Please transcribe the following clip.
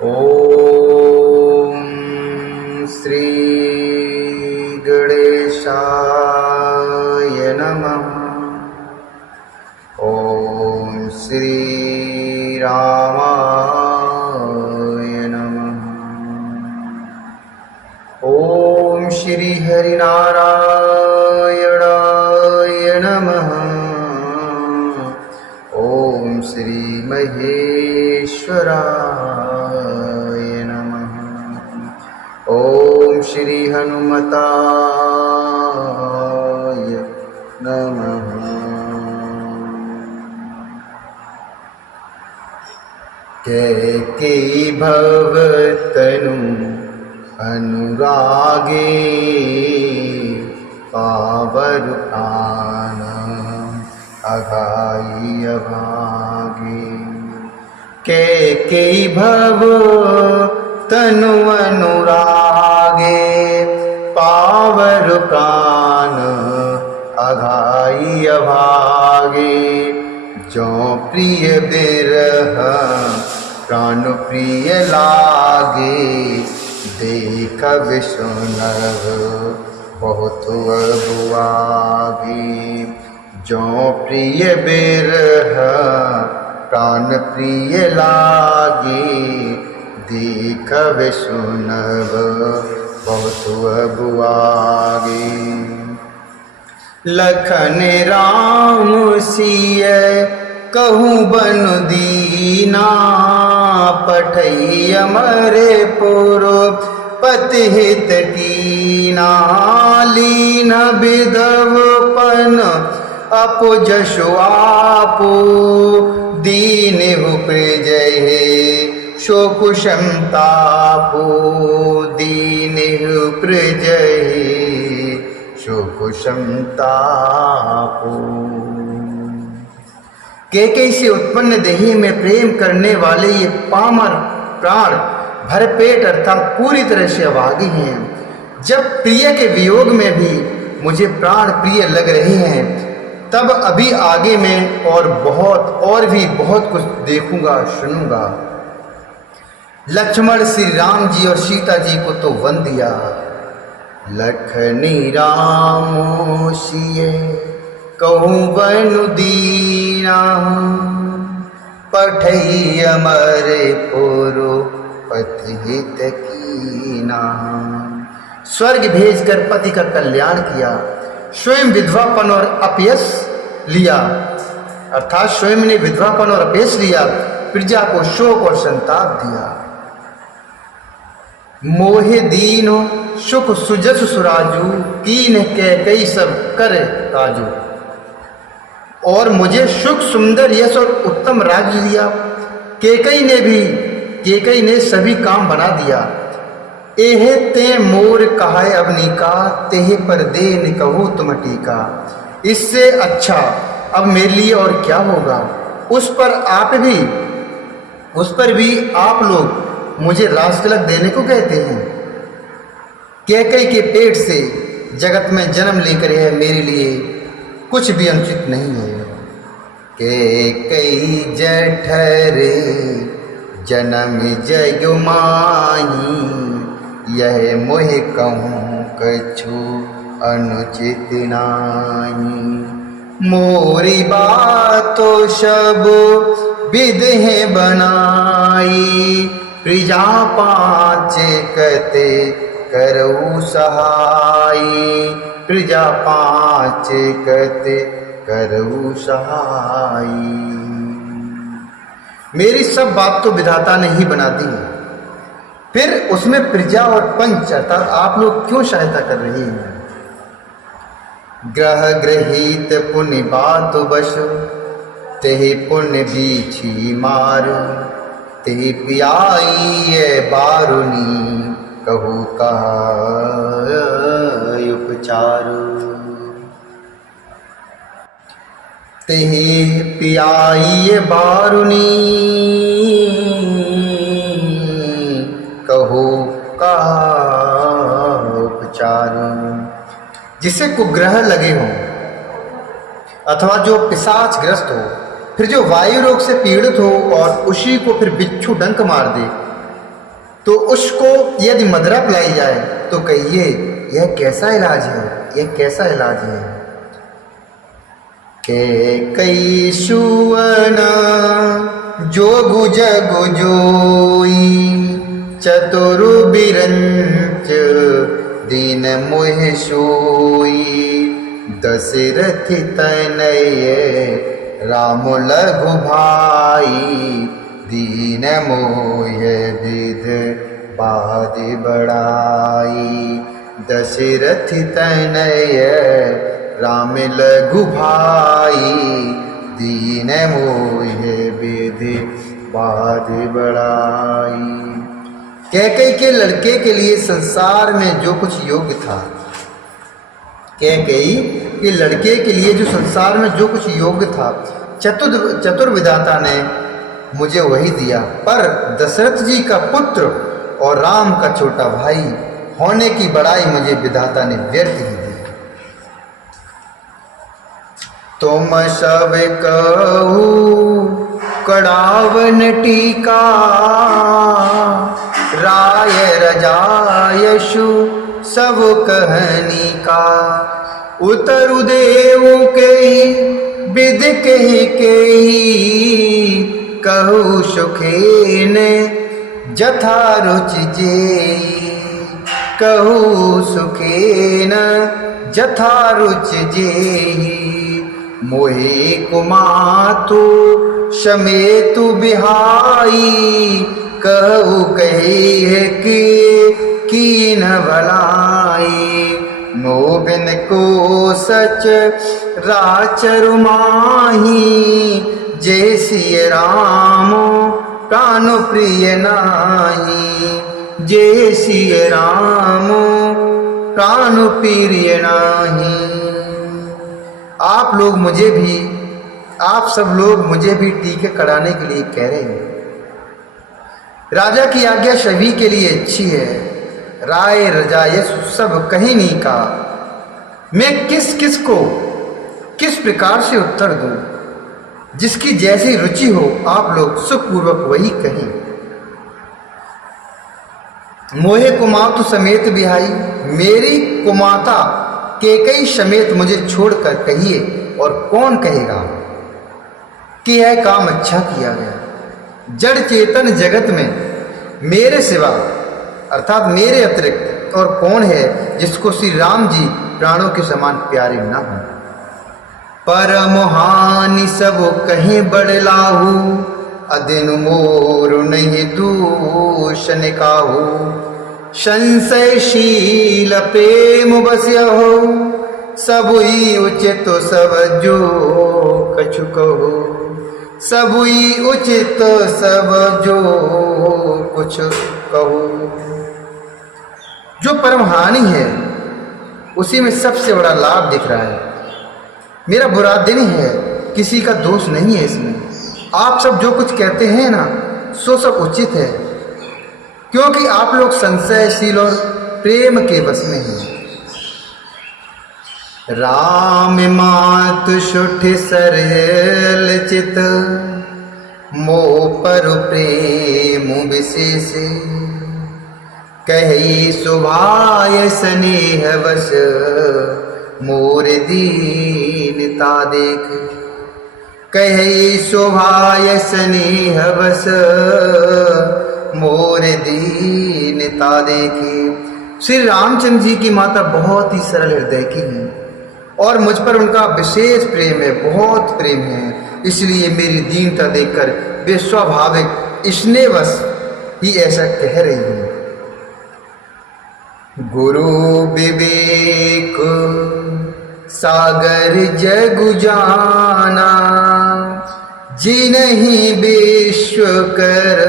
ओम श्री गणेशाय नमः। ओम श्री रामाय नमः। ओम श्री हरिनारायणाय नमः। ओम श्री महेश्वराय नमः। ओम श्री हनुमताय नमः। कैकेयी भवतनु अनुरागे पावरुकान अघाई अभागे। कैकेयी भवतनु अनुरागे पावरुकान अघाई अभागे। जो प्रिय बिरह प्राण प्रिय लागे देख विष्णु बहुत अबुआगे। जो प्रिय बिरह प्राण प्रिय लागे देख विष्णु बहुत अबुआगे। लखन राम सिय कहूँ बनु दीना पठई अमरे पुरो पति हित कीना। लीन विधवपन अपो जशु आपो दीनहु प्रजय शोकुशम तापो। दीनहु प्रजय शोकुशम तापो। कैकेयी से उत्पन्न देही में प्रेम करने वाले ये पामर प्राण भरपेट अर्थात पूरी तरह से अभागी हैं। जब प्रिय के वियोग में भी मुझे प्राण प्रिय लग रहे हैं तब अभी आगे मैं और भी बहुत कुछ देखूंगा सुनूंगा। लक्ष्मण श्री राम जी और सीता जी को तो वन दिया। लखनी राम सिय कहूँ बनु दीना पठई अमरे पुरो पति हित कीना। स्वर्ग भेजकर पति का कल्याण किया, स्वयं विधवापन और अपयश लिया अर्थात स्वयं ने विधवापन और अपयश लिया, प्रजा को शोक और संताप दिया। मोहे दीनो सुख सुजस सुराजू कीन कैकेयी सब कर काजू। और मुझे सुख सुंदर यश और उत्तम राज्य दिया। कैकेयी ने सभी काम बना दिया। एहे ते मोर कहाय अवनिका तेहे पर देन कहो तुम टीका। इससे अच्छा अब मेरे लिए और क्या होगा। उस पर भी आप लोग मुझे राजतिलक देने को कहते हैं। कैकेयी के पेट से जगत में जन्म लेकर यह मेरे लिए कुछ भी अनुचित नहीं है। कैकेयी जठरे जन्म जयु माही यह मोहे कहूँ कछु अनुचित नाही। मोरी बातो सब विधे बनाई प्रजा पाँच कते करऊ सहाई। प्रजा पाँच कते करऊ सहाई। मेरी सब बात तो विधाता ने ही बना दी, फिर उसमें प्रजा और पंच अर्थात आप लोग क्यों सहायता कर रहे हैं। ग्रह ग्रहित पुण्य बात बस तेहि पुण्य बीछी मारू। तेहि पियाई बारुनी कहू कहा उपचारू। तेहि पियाई बारुनी कहो का उपचारू। जिसे कुग्रह लगे हो अथवा जो पिशाच ग्रस्त हो, फिर जो वायु रोग से पीड़ित हो और उसी को फिर बिच्छू डंक मार दे, तो उसको यदि मदिरा पिलाई जाए तो कहिए यह कैसा इलाज है, यह कैसा इलाज है। के कई सुवना जोगु जगु जोई, चतुरु बिरंच दीन मोह सोई। दशरथ तनय राम लघु भाई, दीन मोह विध बाधि बढ़ाई। दशरथ तनय राम लघु भाई, दीन मोह विधि बाधि बढ़ाई। कैकेयी के लड़के के लिए संसार में जो कुछ योग्य था, कैकेयी के लड़के के लिए जो संसार में जो कुछ योग्य था, चतुर्विधाता ने मुझे वही दिया। पर दशरथ जी का पुत्र और राम का छोटा भाई होने की बड़ाई मुझे विधाता ने व्यर्थ ही दी। तुम सब कहू कड़ावन टीका, राय रजायशु सब कहनी का। उतरु देव के विद के कहु सुखेन जथा रुचि जेई। कहु सुखेन जथा रुचि जेई। मोहे कुमातु समेतु बिहाई, कहु कहे की न भलाई। नो बिन को सच राचरु माही, जय सिय राम प्राण प्रिय नाही। जय सिय राम प्राण प्रिय नाही। आप सब लोग मुझे भी टीके कढ़ाने के लिए कह रहे हैं। राजा की आज्ञा सभी के लिए अच्छी है, राय रजायश सब कहीं नहीं का। मैं किस किस को किस प्रकार से उत्तर दूं, जिसकी जैसी रुचि हो आप लोग सुखपूर्वक वही कहें। मोहे कुमातु समेत बिहाई, मेरी कुमाता कैकेयी समेत मुझे छोड़कर कहिए, और कौन कहेगा कि यह काम अच्छा किया गया। जड़ चेतन जगत में मेरे सिवा अर्थात मेरे अतिरिक्त और कौन है जिसको श्री राम जी प्राणों के समान प्यारे ना हो। परम हानि सब कहीं बड़लाहू, अदिन मोर नहीं दूषण काहू। संशयशील प्रेम बस्यहो, सबुई उचित सब जो कछु कहो। सबुई उचित सब जो कुछ कहो। जो परम हानि है उसी में सबसे बड़ा लाभ दिख रहा है। मेरा बुरा दिन है, किसी का दोष नहीं है इसमें। आप सब जो कुछ कहते हैं ना, सो सब उचित है, क्योंकि आप लोग संशयशील और प्रेम के बस में हैं। राम मात सुठ सरल चित, मोह पर प्रेम विशेष। कही सुभाय स्नेह बस, मोर दीनता देख। कही सुभाय स्नेह बस, मोर दीनता देखे। श्री रामचंद्र जी की माता बहुत ही सरल हृदय की हैं और मुझ पर उनका विशेष प्रेम है, बहुत प्रेम है। इसलिए मेरी दीनता देखकर वे स्वाभाविक स्नेहवश ही ऐसा कह रही हैं। गुरु विवेक सागर जगु जाना, जिनहि विश्व कर